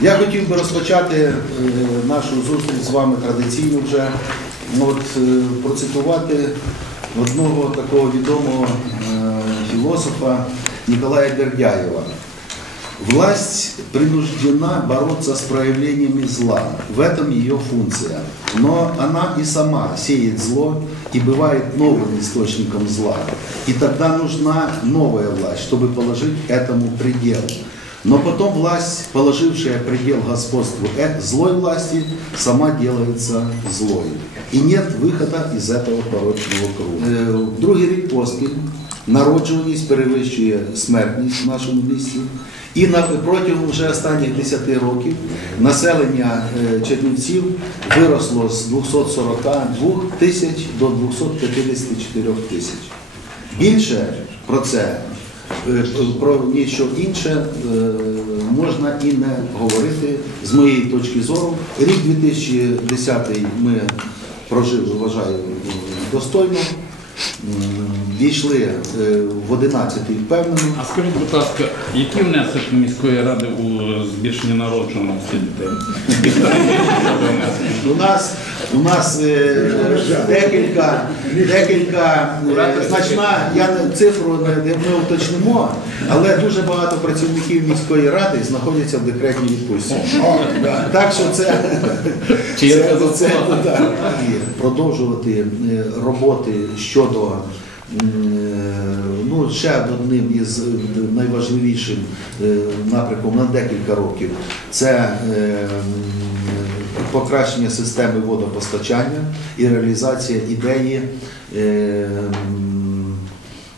Я хотів би розпочати е, нашу зустріч з вами традиційно вже. Ну, От, е, процитувати одного такого відомого е, філософа Николая Бердяєва. Власть принуждена бороться с проявлениями зла. В этом ее функция. Но она и сама сеет зло и бывает новым источником зла. И тогда нужна новая власть, чтобы положить этому предел. Но потом власть, положившая предел господству э- злой власти, сама делается злой. И нет выхода из этого порочного круга. Е, Другий рік поспіль народжуваність перевищує смертність в нашому місті. І на протягом вже останніх 10 років населення е, Чернівців виросло з 242 тисяч до 254 тисяч. Більше про це, е, про ніщо інше е, можна і не говорити з моєї точки зору. Рік 2010 ми прожили, вважаю, достойно. Війшли е, в 11-й впевнено. А скажіть, будь ласка, який внесок міської ради у збільшення народжуваності дітей? У нас, у нас е, декілька, декілька е, значна, я цифру не, уточнимо, але дуже багато працівників міської ради знаходяться в декретній відпустці. Так що це, це, це. Продовжувати роботи щодо м, е, ну, ще одним із найважливішим е, напрямком на декілька років це е, покращення системи водопостачання і реалізація ідеї,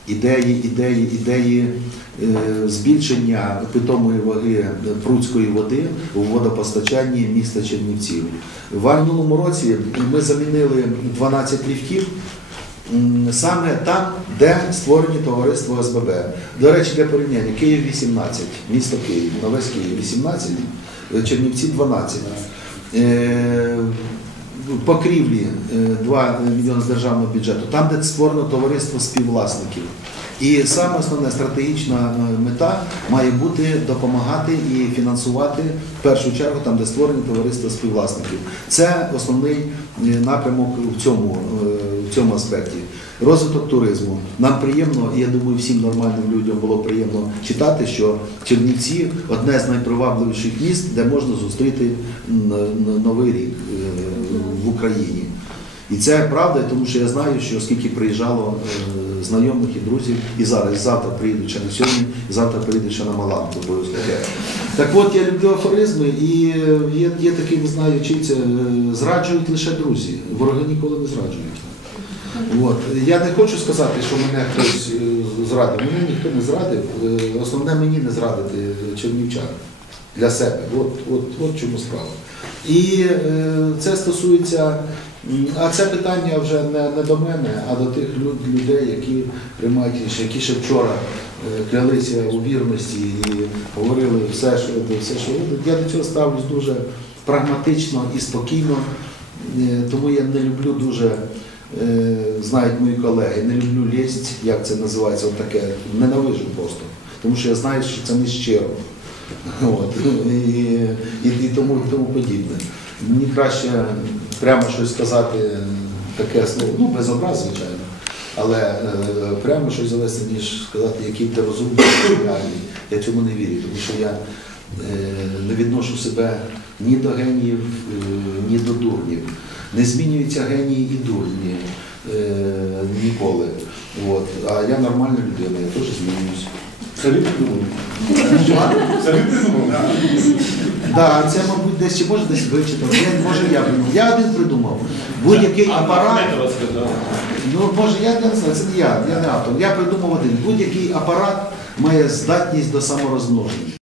ідеї, ідеї, ідеї збільшення питомої ваги прудської води у водопостачанні міста Чернівців. В минулому році ми замінили 12 ліфтів. Саме там, де створені товариство СББ. До речі, для порівняння Київ 18, місто Київ, Новесь Київ 18, е, Чернівці 12. Е, Покрівлі е, 2 мільйони з державного бюджету, там, де створено товариство співвласників. І саме основна стратегічна е, мета має бути допомагати і фінансувати в першу чергу там, де створені товариства співвласників. Це основний е, напрямок в цьому, е, в цьому аспекті. Розвиток туризму. Нам приємно, і я думаю, всім нормальним людям було приємно читати, що Чернівці одне з найпривабливіших міст, де можна зустріти новий рік е, в Україні. І це правда, тому що я знаю, що скільки приїжджало е, знайомих і друзів, і зараз, завтра приїдуть ще на сьогодні, завтра приїдуть ще на Маланку обов'язково. Так от я люблю афоризми, і є, є такий, ви знаєте, вчиться, е, зраджують лише друзі, вороги ніколи не зраджують. От. Я не хочу сказати, що мене хтось е, зрадив. Мене ніхто не зрадив. Е, Основне мені не зрадити чернівчан для себе. От, от, от чому справа. І е, це стосується, а це питання вже не, не до мене, а до тих люд- людей, які приймають рішення, які ще вчора е, клялися у вірності і говорили все, що все, що роблять. Я до цього ставлюсь дуже прагматично і спокійно, Е, тому я не люблю дуже. е, Знають мої колеги, не люблю лість, як це називається, таке, ненавижу просто. Тому що я знаю, що це не щиро. От, і, і, і тому, тому подібне. Мені краще прямо щось сказати, таке слово, ну без образ, звичайно, але е, прямо щось завести, ніж сказати, який ти розумний, реальний. Я цьому не вірю, тому що я е, не відношу себе ні до геніїв, е, ні до дурнів. Не змінюються генії і дурні е, ніколи. От. А я нормальна людина, я теж змінююсь. Це ви придумали? Це ви придумали? Да, це, мабуть, десь чи може десь вичитав. Я, може я придумав. Я один придумав. Будь-який апарат. Ну, може, я не знаю, це не я, я не автор. Я придумав один. Будь-який апарат має здатність до саморозмноження.